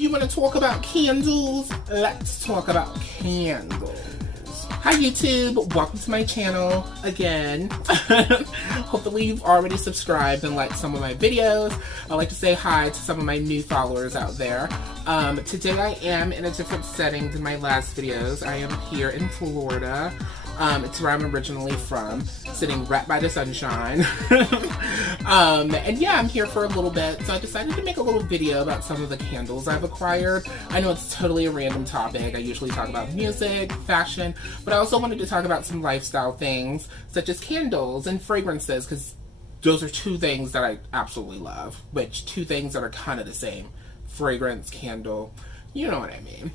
You want to talk about candles? Let's talk about candles. Hi YouTube, welcome to my channel again. Hopefully you've already subscribed and liked some of my videos. I'd like to say hi to some of my new followers out there. Today I am in a different setting than my last videos. I am here in Florida. It's where I'm originally from, sitting right by the sunshine. And yeah, I'm here for a little bit, so I decided to make a little video about some of the candles I've acquired. I know it's totally a random topic. I usually talk about music, fashion, but I also wanted to talk about some lifestyle things, such as candles and fragrances, because those are two things that I absolutely love, which two things that are kind of the same. Fragrance, candle. You know what I mean.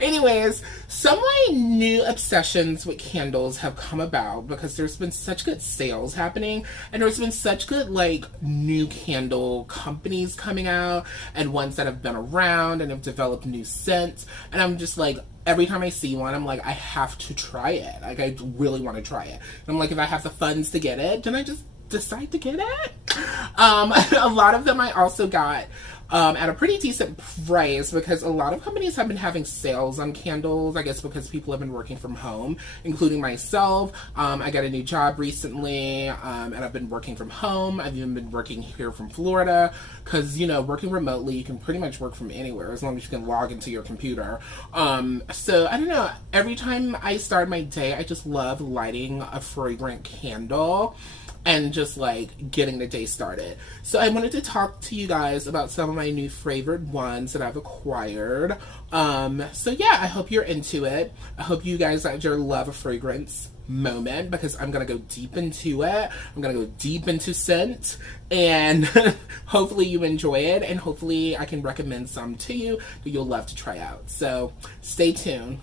Anyways, some of my new obsessions with candles have come about because there's been such good sales happening, and there's been such good like new candle companies coming out and ones that have been around and have developed new scents, and I'm just like, every time I see one, I'm like, I have to try it. Like, I really want to try it. And I'm like, if I have the funds to get it, then I just decide to get it. A lot of them I also got at a pretty decent price because a lot of companies have been having sales on candles, I guess because people have been working from home, including myself. I got a new job recently, and I've been working from home. I've even been working here from Florida because, you know, working remotely, you can pretty much work from anywhere as long as you can log into your computer. So, I don't know, every time I start my day, I just love lighting a fragrant candle and just like getting the day started. So I wanted to talk to you guys about some of my new favorite ones that I've acquired. So yeah, I hope you're into it. I hope you guys had your love of fragrance moment because I'm gonna go deep into it. I'm gonna go deep into scent, and hopefully you enjoy it, and hopefully I can recommend some to you that you'll love to try out. So stay tuned.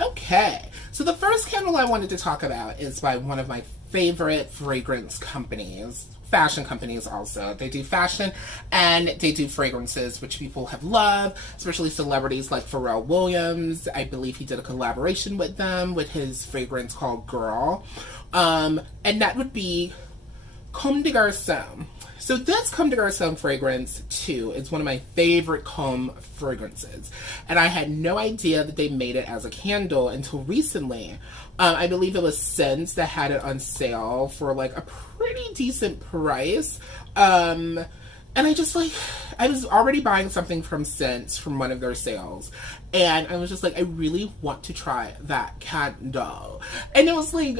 Okay, so the first candle I wanted to talk about is by one of my favorite fragrance companies, fashion companies also. They do fashion and they do fragrances, which people have loved, especially celebrities like Pharrell Williams. I believe he did a collaboration with them with his fragrance called Girl. And that would be Comme des Garçons. So this Comme des Garçons fragrance, too, is one of my favorite Comme fragrances. And I had no idea that they made it as a candle until recently. I believe it was Scents that had it on sale for like a pretty decent price. And I just like, I was already buying something from Scents from one of their sales. And I was just like, I really want to try that candle. And it was like,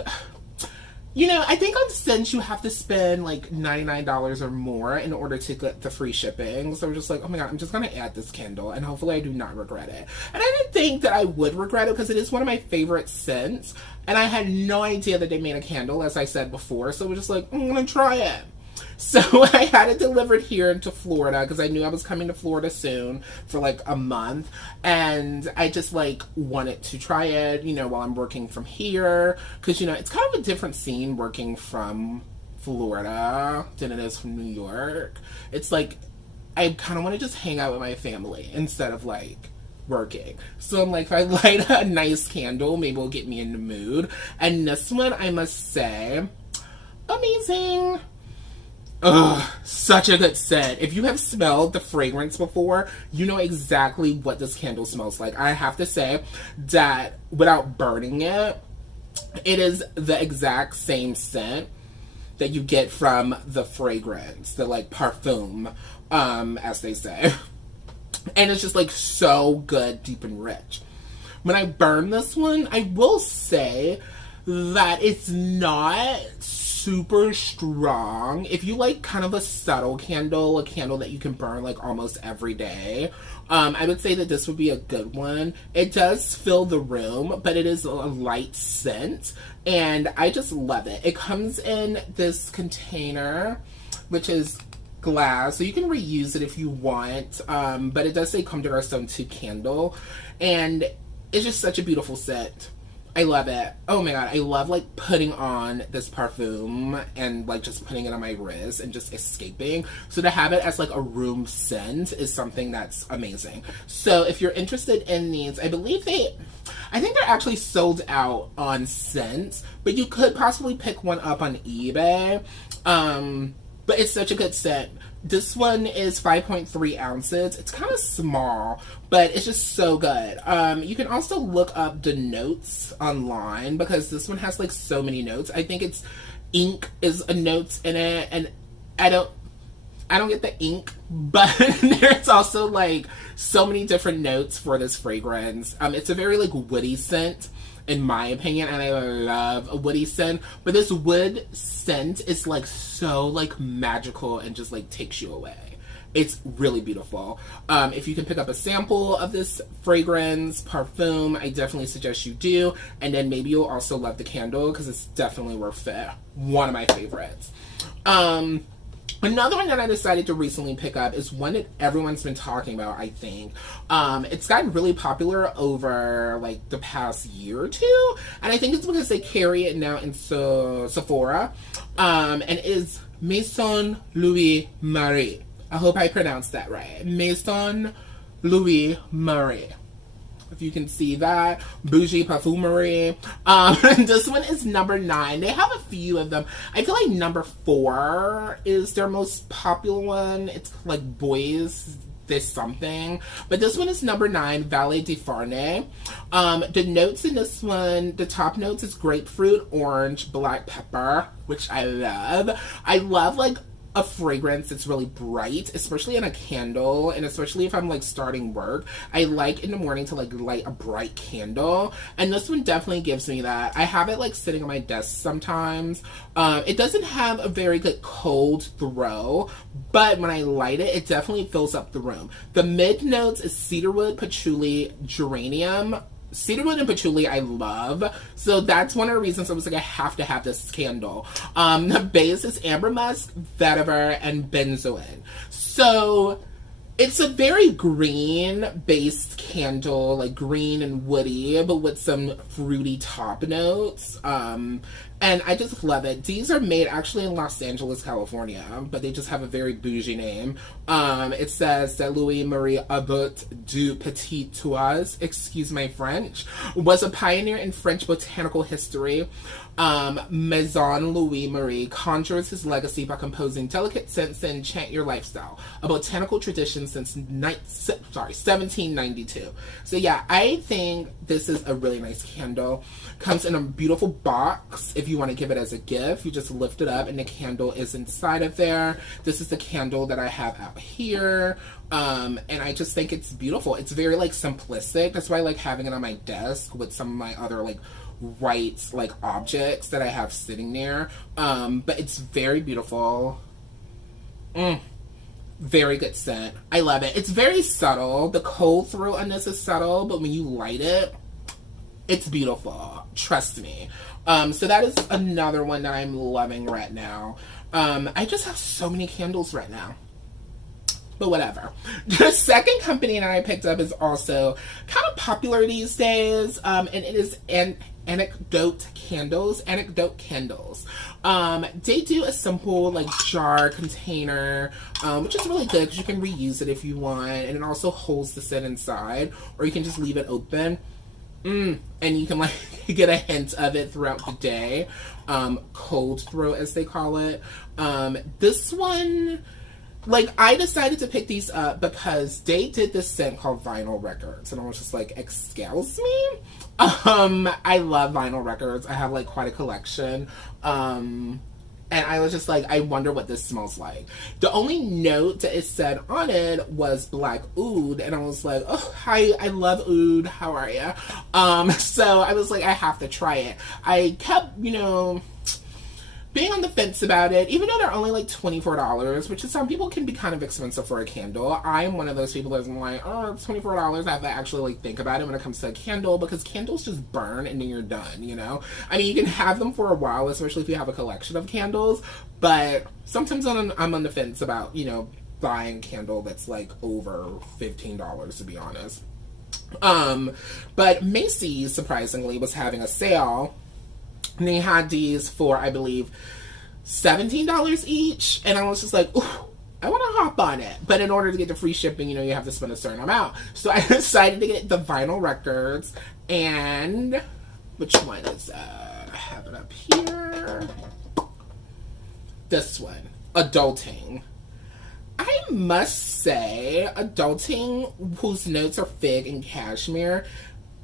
you know, I think on Scents you have to spend like $99 or more in order to get the free shipping. So I'm just like, oh my god, I'm just going to add this candle and hopefully I do not regret it. And I didn't think that I would regret it because it is one of my favorite scents. And I had no idea that they made a candle, as I said before. So we're just like, I'm going to try it. So I had it delivered here into Florida because I knew I was coming to Florida soon for like a month, and I just like wanted to try it, you know, while I'm working from here because, you know, it's kind of a different scene working from Florida than it is from New York. It's like I kind of want to just hang out with my family instead of like working. So I'm like, if I light a nice candle, maybe it'll get me in the mood. And this one, I must say, amazing. Ugh, such a good scent. If you have smelled the fragrance before, you know exactly what this candle smells like. I have to say that without burning it, it is the exact same scent that you get from the fragrance, the like parfum, as they say. And it's just like so good, deep and rich. When I burn this one, I will say that it's not super strong. If you like kind of a subtle candle, a candle that you can burn like almost every day, I would say that this would be a good one. It does fill the room, but it is a light scent, and I just love it. It comes in this container, which is glass, so you can reuse it if you want, but it does say Comme des Garçons 2 candle, and it's just such a beautiful scent. I love it. Oh my god, I love like putting on this parfum and like just putting it on my wrist and just escaping. So to have it as like a room scent is something that's amazing. So if you're interested in these, I think they're actually sold out on Scents, but you could possibly pick one up on eBay. But it's such a good scent. This one is 5.3 ounces. It's kind of small, but it's just so good. You can also look up the notes online because this one has like so many notes. I think it's ink is a notes in it, and I don't get the ink, but there's also like so many different notes for this fragrance. It's a very like woody scent, in my opinion, and I love a woody scent, but this wood scent is like so like magical and just like takes you away. It's really beautiful. If you can pick up a sample of this fragrance, parfum, I definitely suggest you do, and then maybe you'll also love the candle because it's definitely worth it. One of my favorites. Another one that I decided to recently pick up is one that everyone's been talking about, I think. It's gotten really popular over like the past year or two, and I think it's because they carry it now in Sephora, and it is Maison Louis Marie. I hope I pronounced that right. Maison Louis Marie. If you can see that. Bougie Parfumerie. This one is number 9. They have a few of them. I feel like number 4 is their most popular one. It's like Boys This Something. But this one is number 9, Valet de Farne. The notes in this one, the top notes is grapefruit, orange, black pepper, which I love. I love like a fragrance that's really bright, especially in a candle, and especially if I'm like starting work. I like in the morning to like light a bright candle, and this one definitely gives me that. I have it like sitting on my desk sometimes. It doesn't have a very good cold throw, but when I light it, it definitely fills up the room. The mid notes is cedarwood, patchouli, geranium. Cedarwood and patchouli I love, so that's one of the reasons I was like, I have to have this candle. The base is amber musk, vetiver, and benzoin. So it's a very green based candle, like green and woody, but with some fruity top notes. And I just love it. These are made actually in Los Angeles, California, but they just have a very bougie name. It says that Louis Marie Aubert du Petit Toise, excuse my French, was a pioneer in French botanical history. Maison Louis Marie conjures his legacy by composing delicate scents that enchant your lifestyle, a botanical tradition since 1792. So yeah, I think this is a really nice candle. Comes in a beautiful box. If you want to give it as a gift, you just lift it up and the candle is inside of there. This is the candle that I have out here. And I just think it's beautiful. It's very like simplistic. That's why I like having it on my desk with some of my other like white like objects that I have sitting there. But it's very beautiful. Very good scent. I love it. It's very subtle. The cold throw on this is subtle, but when you light it, it's beautiful. Trust me. So that is another one that I'm loving right now. I just have so many candles right now. But whatever. The second company that I picked up is also kind of popular these days, and it is Anecdote Candles. Anecdote Candles. They do a simple like jar container, which is really good because you can reuse it if you want, and it also holds the scent inside, or you can just leave it open. And you can like get a hint of it throughout the day. Cold throw, as they call it. This one, like, I decided to pick these up because they did this scent called Vinyl Records, and I was just like, excuse me? I love vinyl records. I have like quite a collection. And I was just like, I wonder what this smells like. The only note that it said on it was black oud, and I was like, oh, hi, I love oud. How are you? So I was like, I have to try it. I kept, being on the fence about it, even though they're only like $24, which is, some people can be kind of expensive for a candle. I'm one of those people that's like, oh, it's $24. I have to actually like think about it when it comes to a candle, because candles just burn and then you're done, I mean, you can have them for a while, especially if you have a collection of candles, but sometimes I'm on the fence about, buying a candle that's like over $15, to be honest. But Macy's, surprisingly, was having a sale. And they had these for, I believe, $17 each. And I was just like, ooh, I want to hop on it. But in order to get the free shipping, you have to spend a certain amount. So I decided to get the vinyl records. And which one is that? I have it up here. This one. Adulting. I must say, Adulting, whose notes are fig and cashmere,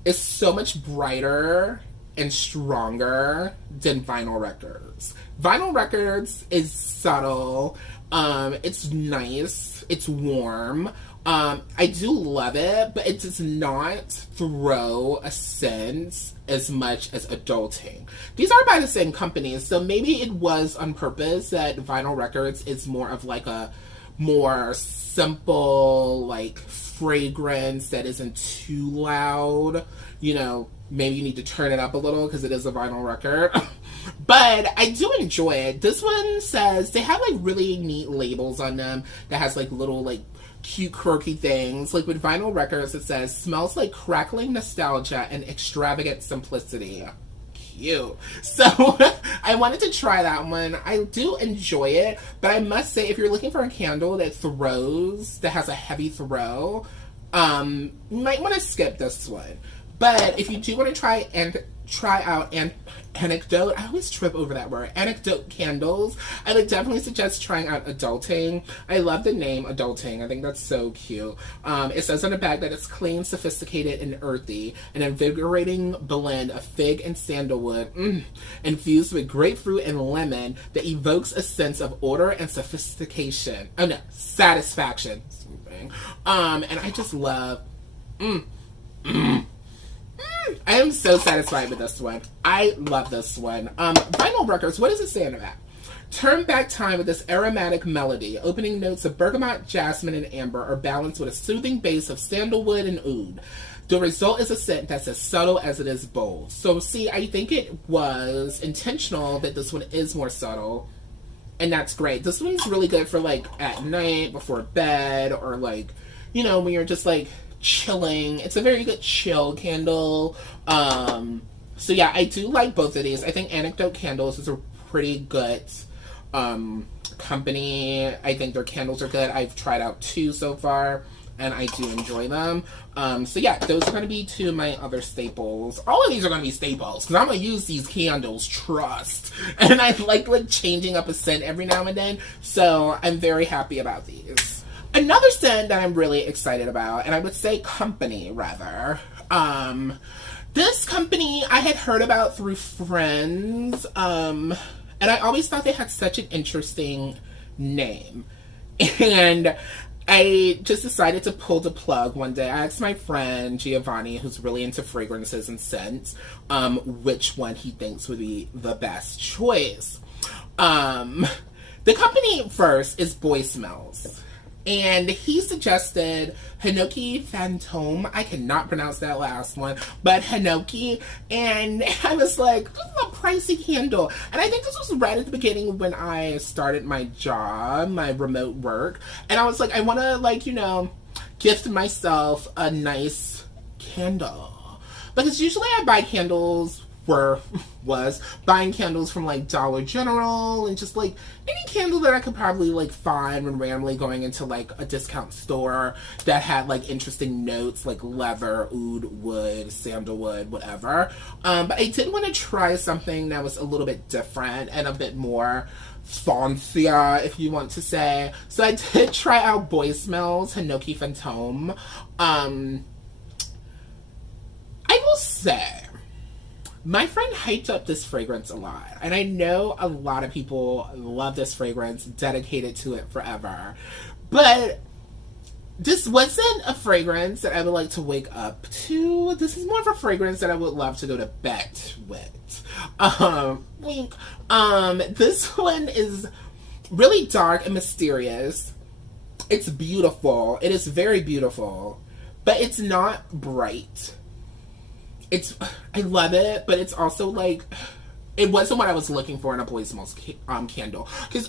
is so much brighter and stronger than Vinyl Records. Vinyl Records is subtle. It's nice. It's warm. I do love it, but it does not throw a sense as much as Adulting. These are by the same company, so maybe it was on purpose that Vinyl Records is more of like a more simple, like, fragrance that isn't too loud. You know, maybe you need to turn it up a little because it is a vinyl record. But I do enjoy it. This one says, they have like really neat labels on them that has like little like cute quirky things. Like with Vinyl Records, it says, smells like crackling nostalgia and extravagant simplicity. Cute. So I wanted to try that one. I do enjoy it, but I must say, if you're looking for a candle that throws, that has a heavy throw, you might want to skip this one. But if you do want to try out Anecdote, I always trip over that word, Anecdote candles, I would definitely suggest trying out Adulting. I love the name Adulting. I think that's so cute. It says on the bag that it's clean, sophisticated, and earthy, an invigorating blend of fig and sandalwood, infused with grapefruit and lemon that evokes a sense of order and sophistication. Oh no, satisfaction. And I just love, I am so satisfied with this one. I love this one. Vinyl Records, what does it say in the back? Turn back time with this aromatic melody. Opening notes of bergamot, jasmine, and amber are balanced with a soothing base of sandalwood and oud. The result is a scent that's as subtle as it is bold. So see, I think it was intentional that this one is more subtle. And that's great. This one's really good for like at night, before bed, or like, you know, when you're just like chilling. It's a very good chill candle. So yeah, I do like both of these. I think Anecdote Candles is a pretty good company. I think their candles are good. I've tried out 2 so far, and I do enjoy them. So yeah, those are going to be 2 of my other staples. All of these are going to be staples, because I'm going to use these candles, trust. And I like changing up a scent every now and then, so I'm very happy about these. Another scent that I'm really excited about, and I would say company, rather. This company I had heard about through friends, and I always thought they had such an interesting name. And I just decided to pull the plug one day. I asked my friend Giovanni, who's really into fragrances and scents, which one he thinks would be the best choice. The company first is Boy Smells. And he suggested Hinoki Fantôme. I cannot pronounce that last one, but Hinoki. And I was like, this is a pricey candle. And I think this was right at the beginning when I started my job, my remote work. And I was like, I want to, like, you know, gift myself a nice candle. Because usually I buy candles was buying candles from like Dollar General and just like any candle that I could probably like find when randomly going into like a discount store that had like interesting notes like leather, oud, wood, sandalwood, whatever. But I did want to try something that was a little bit different and a bit more fancier, if you want to say. So I did try out Boy Smells Hinoki Fantôme. I will say, my friend hyped up this fragrance a lot, and I know a lot of people love this fragrance, dedicated to it forever, but this wasn't a fragrance that I would like to wake up to. This is more of a fragrance that I would love to go to bed with. Wink. This one is really dark and mysterious. It's beautiful. It is very beautiful, but it's not bright. I love it, but it's also like, it wasn't what I was looking for in a Boy Smells candle. Because,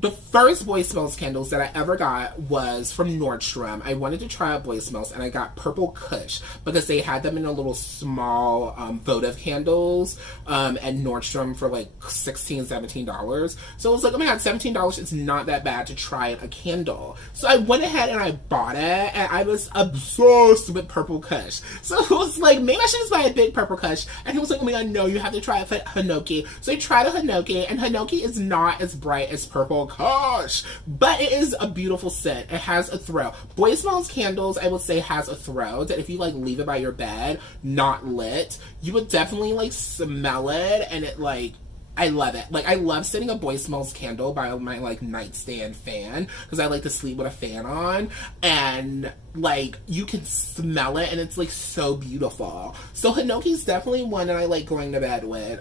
the first Boy Smells candles that I ever got was from Nordstrom. I wanted to try out Boy Smells, and I got Purple Kush because they had them in a little small votive candles at Nordstrom for like $16, $17. So I was like, oh my god, $17 is not that bad to try a candle. So I went ahead and I bought it, and I was obsessed with Purple Kush. So it was like, maybe I should just buy a big Purple Kush. And he was like, oh my god, no, you have to try it for Hinoki. So I tried a Hinoki, and Hinoki is not as bright as Purple Gosh. But it is a beautiful scent. It has a throw. Boy Smells Candles, I would say, has a throw that if you like leave it by your bed, not lit, you would definitely like smell it, and it like, I love it. Like, I love setting a Boy Smells candle by my, like, nightstand fan, because I like to sleep with a fan on, and, like, you can smell it, and it's, like, so beautiful. So, Hinoki's definitely one that I like going to bed with.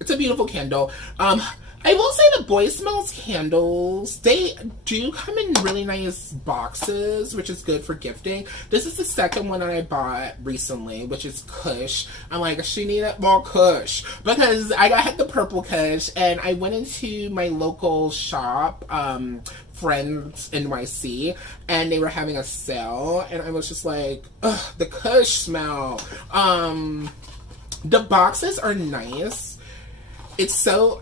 It's a beautiful candle. I will say the Boy Smells candles, they do come in really nice boxes, which is good for gifting. This is the second one that I bought recently, which is Kush. I'm like, she needed more Kush, because I got the purple Kush, and I went into my local shop, Friends NYC, and they were having a sale, and I was just like, ugh, the Kush smell. The boxes are nice. It's so...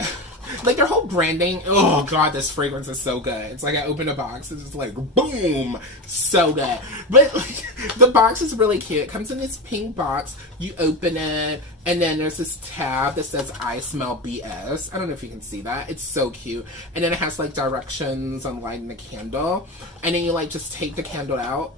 like, their whole branding, oh god, this fragrance is so good. It's like I open a box, it's just like, boom, so good. But, like, the box is really cute. It comes in this pink box, you open it, and then there's this tab that says, I smell BS. I don't know if you can see that. It's so cute. And then it has, like, directions on lighting the candle. And then you, like, just take the candle out.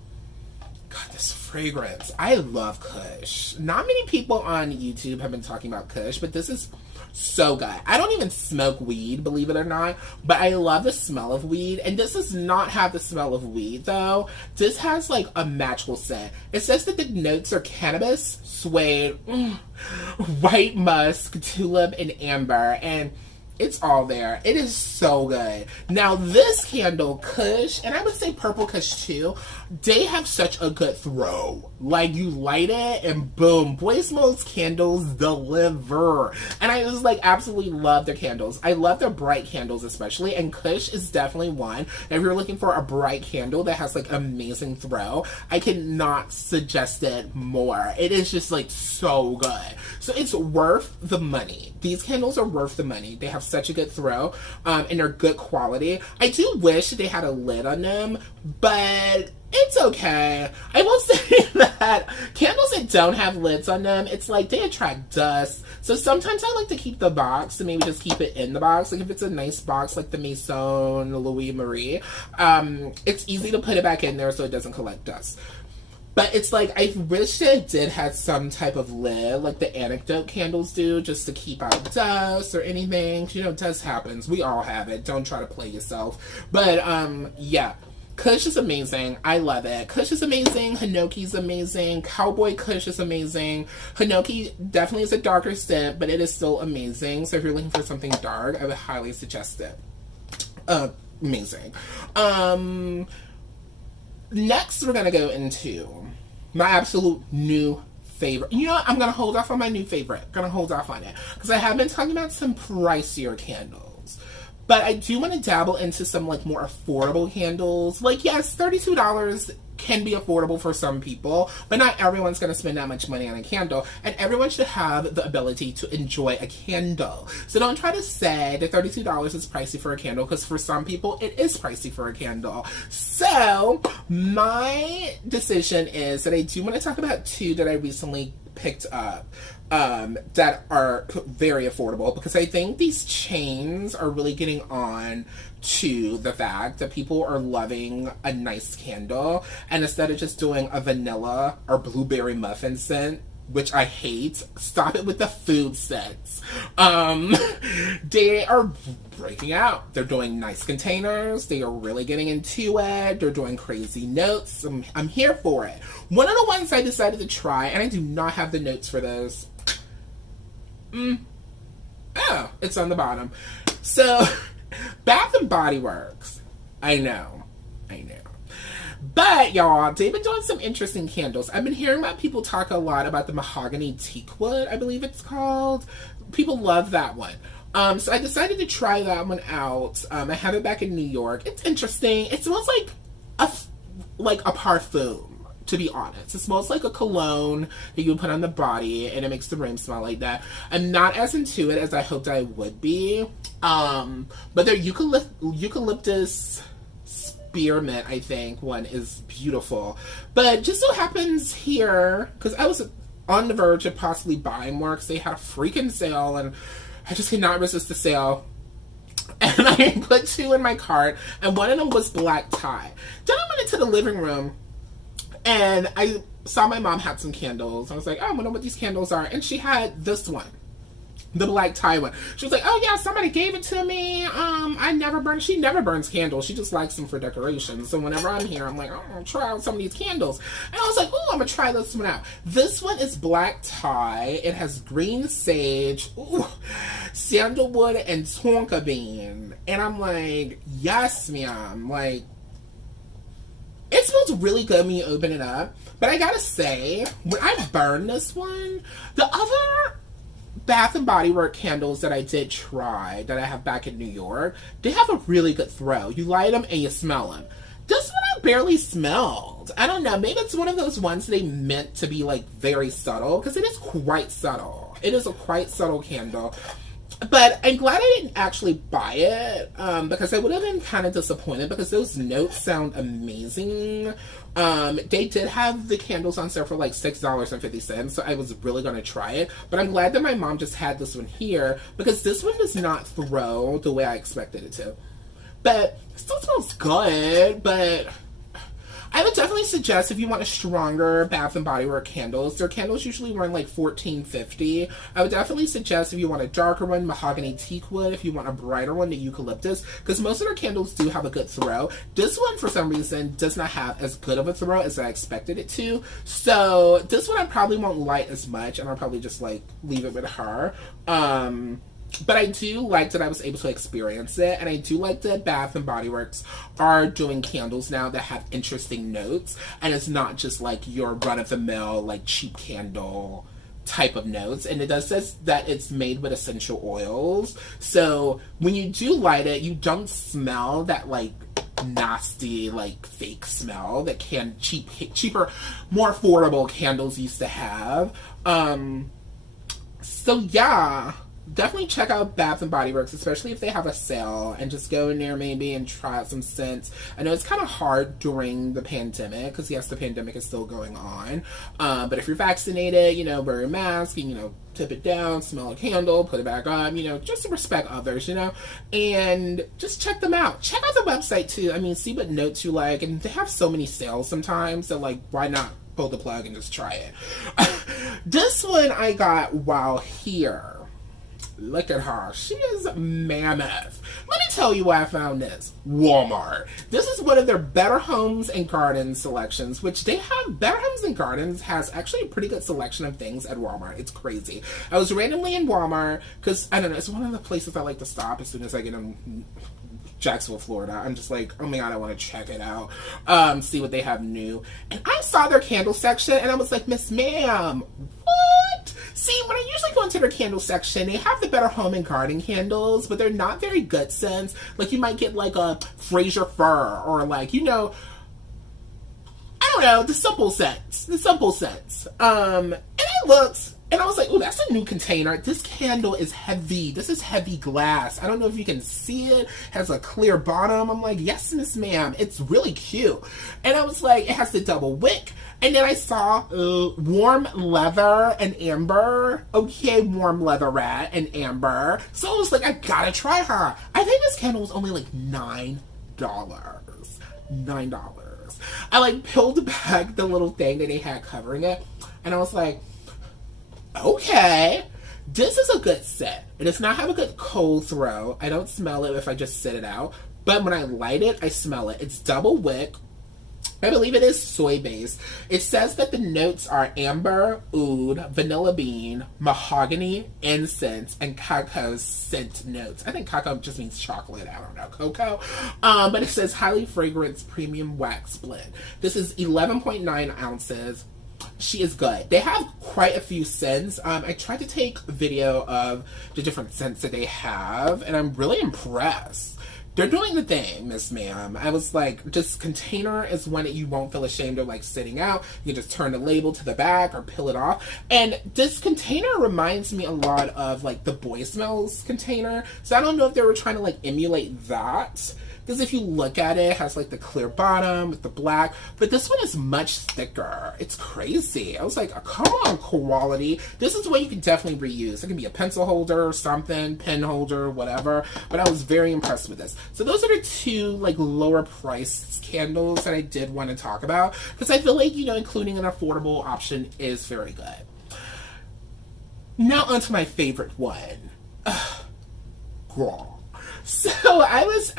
God, this fragrance. I love Kush. Not many people on YouTube have been talking about Kush, but this is... so good. I don't even smoke weed, believe it or not, but I love the smell of weed, and this does not have the smell of weed, though. This has, like, a magical scent. It says that the notes are cannabis, suede, white musk, tulip, and amber, and it's all there. It is so good. Now, this candle, Kush, and I would say Purple Kush too, they have such a good throw. Like, you light it and boom, Boy Smells candles deliver. And I just, like, absolutely love their candles. I love their bright candles especially, and Kush is definitely one. If you're looking for a bright candle that has, like, amazing throw, I cannot suggest it more. It is just, like, so good. So it's worth the money. These candles are worth the money. They have such a good throw, and they're good quality. I do wish they had a lid on them, but it's okay. I will say that candles that don't have lids on them, it's like they attract dust. So sometimes I like to keep the box and maybe just keep it in the box. Like if it's a nice box like the Maison Louis Marie, it's easy to put it back in there so it doesn't collect dust. But it's like, I wish that it did have some type of lid, like the Anecdote candles do, just to keep out dust or anything. You know, dust happens. We all have it. Don't try to play yourself. But, yeah. Kush is amazing. I love it. Kush is amazing. Hinoki's amazing. Cowboy Kush is amazing. Hinoki definitely is a darker scent, but it is still amazing. So if you're looking for something dark, I would highly suggest it. Amazing. Next, we're going to go into my absolute new favorite. You know what? I'm going to hold off on my new favorite. Going to hold off on it. Because I have been talking about some pricier candles. But I do want to dabble into some, like, more affordable candles. Like, yes, $32 can be affordable for some people, but not everyone's going to spend that much money on a candle, and everyone should have the ability to enjoy a candle. So don't try to say that $32 is pricey for a candle, because for some people it is pricey for a candle. So my decision is that I do want to talk about two that I recently picked up that are very affordable, because I think these chains are really getting on to the fact that people are loving a nice candle, and instead of just doing a vanilla or blueberry muffin scent, which I hate, stop it with the food scents. They are breaking out. They're doing nice containers. They are really getting into it. They're doing crazy notes. I'm here for it. One of the ones I decided to try, and I do not have the notes for this. Oh, it's on the bottom. So, Bath and Body Works. I know. But, y'all, they've been doing some interesting candles. I've been hearing about people talk a lot about the mahogany teakwood, I believe it's called. People love that one. So I decided to try that one out. I have it back in New York. It's interesting. It smells like a parfum, to be honest. It smells like a cologne that you would put on the body, and it makes the room smell like that. I'm not as into it as I hoped I would be. But their eucalyptus spearmint, I think, one is beautiful. But just so happens here, because I was on the verge of possibly buying more, because they had a freaking sale, and I just could not resist the sale. And I put 2 in my cart, and one of them was black tie. Then I went into the living room, and I saw my mom had some candles. I was like, oh, I wonder what these candles are. And she had this one, the black tie one. She was like, oh yeah, somebody gave it to me. She never burns candles. She just likes them for decoration. So whenever I'm here, I'm like, oh, I'm gonna try out some of these candles. And I was like, oh, I'm gonna try this one out. This one is black tie. It has green sage, sandalwood, and tonka bean. And I'm like, yes, ma'am. Like, it smells really good when you open it up. But I gotta say, when I burn this one, the other Bath and Body Works candles that I did try, that I have back in New York, they have a really good throw. You light them and you smell them. This one I barely smelled. I don't know, maybe it's one of those ones they meant to be like very subtle, because it is quite subtle. It is a quite subtle candle. But I'm glad I didn't actually buy it, because I would have been kind of disappointed, because those notes sound amazing. They did have the candles on sale for like $6.50, so I was really going to try it. But I'm glad that my mom just had this one here, because this one does not throw the way I expected it to. But it still smells good, but I would definitely suggest, if you want a stronger Bath and Body Works candles, their candles usually run like $14.50. I would definitely suggest, if you want a darker one, mahogany teakwood. If you want a brighter one, the eucalyptus, because most of their candles do have a good throw. This one, for some reason, does not have as good of a throw as I expected it to. So this one I probably won't light as much, and I'll probably just like leave it with her. But I do like that I was able to experience it, and I do like that Bath and Body Works are doing candles now that have interesting notes, and it's not just like your run-of-the-mill, like cheap candle type of notes. And it does say that it's made with essential oils, so when you do light it, you don't smell that like nasty, like fake smell that cheaper, more affordable candles used to have. So yeah, definitely check out Bath and Body Works, especially if they have a sale, and just go in there maybe and try out some scents. I know it's kind of hard during the pandemic, because yes, the pandemic is still going on. But if you're vaccinated, you know, wear your mask, and, you know, tip it down, smell a candle, put it back on, you know, just to respect others, you know, and just check them out. Check out the website too. I mean, see what notes you like, and they have so many sales sometimes, so like, why not pull the plug and just try it? This one I got while here. Look at her. She is mammoth. Let me tell you where I found this. Walmart. This is one of their Better Homes and Gardens selections, which they have. Better Homes and Gardens has actually a pretty good selection of things at Walmart. It's crazy. I was randomly in Walmart, because, I don't know, it's one of the places I like to stop as soon as I get in Jacksonville, Florida. I'm just like, oh my god, I want to check it out, see what they have new. And I saw their candle section, and I was like, Miss Ma'am, what? See, when I usually go into their candle section, they have the Better Home and Garden candles, but they're not very good scents. Like, you might get like a Fraser Fir, or like, you know, I don't know, the simple scents. And I looked, and I was like, oh, that's a new container. This candle is heavy. This is heavy glass. I don't know if you can see it. It has a clear bottom. I'm like, yes, Miss Ma'am. It's really cute. And I was like, it has the double wick. And then I saw warm leather and amber. Okay, warm leather rat and amber. So I was like, I gotta try her. I think this candle was only like $9. $9. I like peeled back the little thing that they had covering it. And I was like, okay, this is a good set. It does not have a good cold throw. I don't smell it if I just sit it out. But when I light it, I smell it. It's double wick. I believe it is soy based. It says that the notes are amber, oud, vanilla bean, mahogany, incense, and cacao scent notes. I think cacao just means chocolate. I don't know, cocoa. But it says highly fragrant premium wax blend. This is 11.9 ounces. She is good. They have quite a few scents. I tried to take a video of the different scents that they have, and I'm really impressed. They're doing the thing, Miss Ma'am. I was like, this container is one that you won't feel ashamed of, like, sitting out. You can just turn the label to the back or peel it off. And this container reminds me a lot of, like, the Boy Smells container. So I don't know if they were trying to, like, emulate that. Because if you look at it, it has like the clear bottom with the black, but this one is much thicker. It's crazy. I was like, come on, quality. This is what you can definitely reuse. It can be a pencil holder or something, pen holder, whatever. But I was very impressed with this. So those are the two like lower priced candles that I did want to talk about, because I feel like, you know, including an affordable option is very good. Now onto my favorite one. Girl. So I was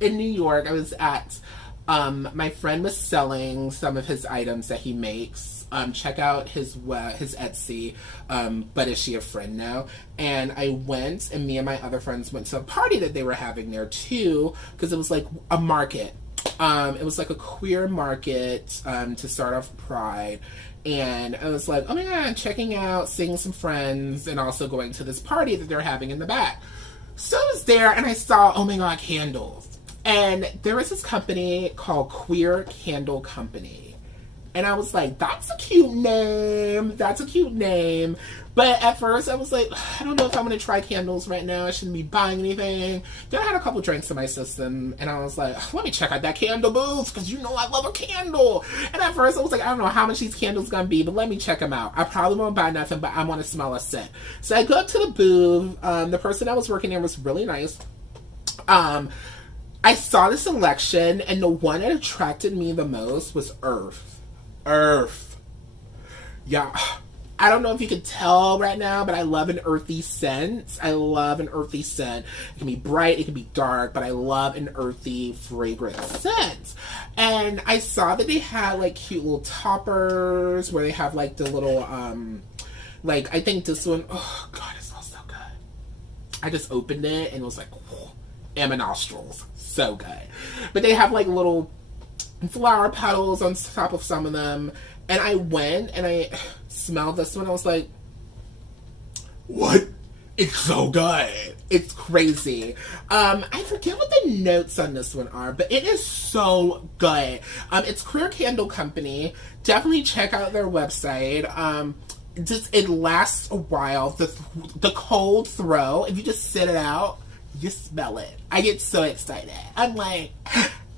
in New York, I was at, my friend was selling some of his items that he makes. Check out his Etsy, but is she a friend now? And I went, and me and my other friends went to a party that they were having there too, because it was like a market. It was like a queer market, to start off Pride. And I was like, oh my god, checking out, seeing some friends, and also going to this party that they're having in the back. So I was there, and I saw, oh my god, candles. And there was this company called Queer Candle Company. And I was like, that's a cute name. That's a cute name. But at first, I was like, I don't know if I'm going to try candles right now. I shouldn't be buying anything. Then I had a couple drinks in my system, and I was like, let me check out that candle booth, because you know I love a candle. And at first, I was like, I don't know how much these candles going to be, but let me check them out. I probably won't buy nothing, but I want to smell a scent. So I go up to the booth. The person that was working there was really nice. I saw the selection, and the one that attracted me the most was Earth. Yeah. I don't know if you can tell right now, but I love an earthy scent. I love an earthy scent. It can be bright, it can be dark, but I love an earthy, fragrant scent. And I saw that they had like cute little toppers where they have like the little, like I think this one, oh god, it smells so good. I just opened it and it was like, whoa, in my nostrils. So good. But they have like little flower petals on top of some of them. And I went and I smelled this one. I was like, what? It's so good. It's crazy. I forget what the notes on this one are, but it is so good. It's Queer Candle Company. Definitely check out their website. It lasts a while. The cold throw, if you just sit it out, you smell it. I get so excited. I'm like,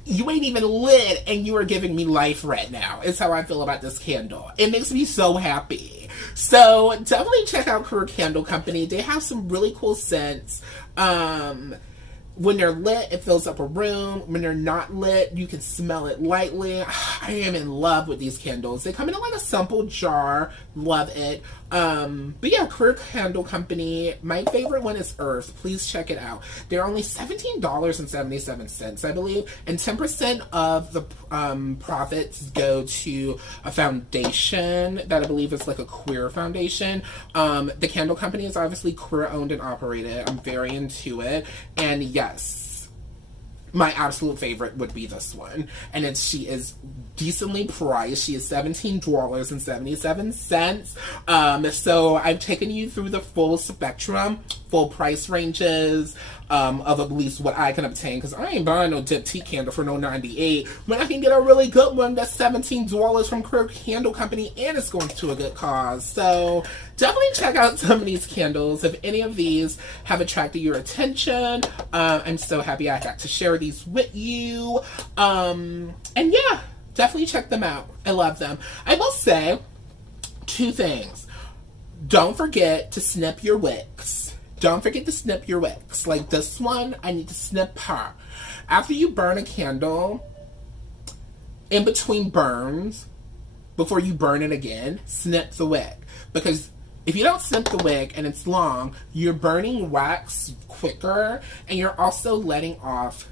you ain't even lit and you are giving me life right now. It's how I feel about this candle. It makes me so happy. So definitely check out Queer Candle Company. They have some really cool scents. When they're lit, it fills up a room. When they're not lit, you can smell it lightly. I am in love with these candles. They come in like a simple jar. Love it. But yeah, Queer Candle Company. My favorite one is Earth. Please check it out. They're only $17.77, I believe. And 10% of the profits go to a foundation that I believe is like a queer foundation. The candle company is obviously queer owned and operated. I'm very into it. And yes, my absolute favorite would be this one. And she is decently priced. She is $17.77. So I've taken you through the full spectrum, full price ranges, of at least what I can obtain, because I ain't buying no diptyque candle for no $98 when I can get a really good one that's $17 from Queer Candle Company, and it's going to a good cause. So definitely check out some of these candles. If any of these have attracted your attention, I'm so happy I got to share these with you. And yeah, definitely check them out. I love them. I will say 2 things. Don't forget to snip your wicks. Don't forget to snip your wicks. Like this one, I need to snip her. After you burn a candle, in between burns, before you burn it again, snip the wick. Because if you don't snip the wick and it's long, you're burning wax quicker, and you're also letting off,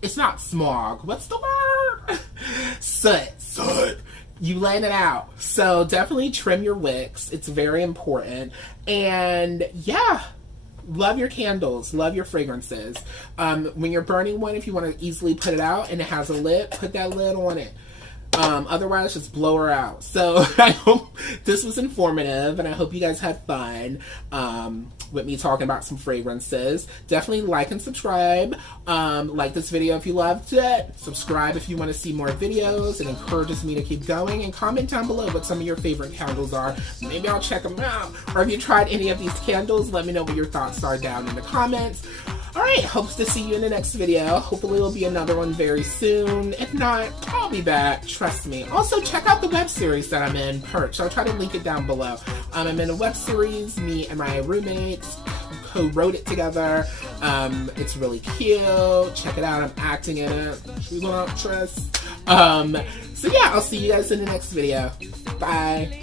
it's not smog, what's the word? Soot. You let it out. So definitely trim your wicks. It's very important. And yeah, love your candles. Love your fragrances. When you're burning one, if you want to easily put it out and it has a lid, put that lid on it. Otherwise, just blow her out. So I hope this was informative, and I hope you guys had fun with me talking about some fragrances. Definitely like and subscribe. Like this video if you loved it. Subscribe if you want to see more videos. It encourages me to keep going. And comment down below what some of your favorite candles are. Maybe I'll check them out. Or if you tried any of these candles, let me know what your thoughts are down in the comments. Alright, hope to see you in the next video. Hopefully there'll be another one very soon. If not, I'll be back, trust me. Also, check out the web series that I'm in, Perch. I'll try to link it down below. I'm in a web series, me and my roommates co-wrote it together. It's really cute. Check it out, I'm acting in it. She's an actress. So yeah, I'll see you guys in the next video. Bye.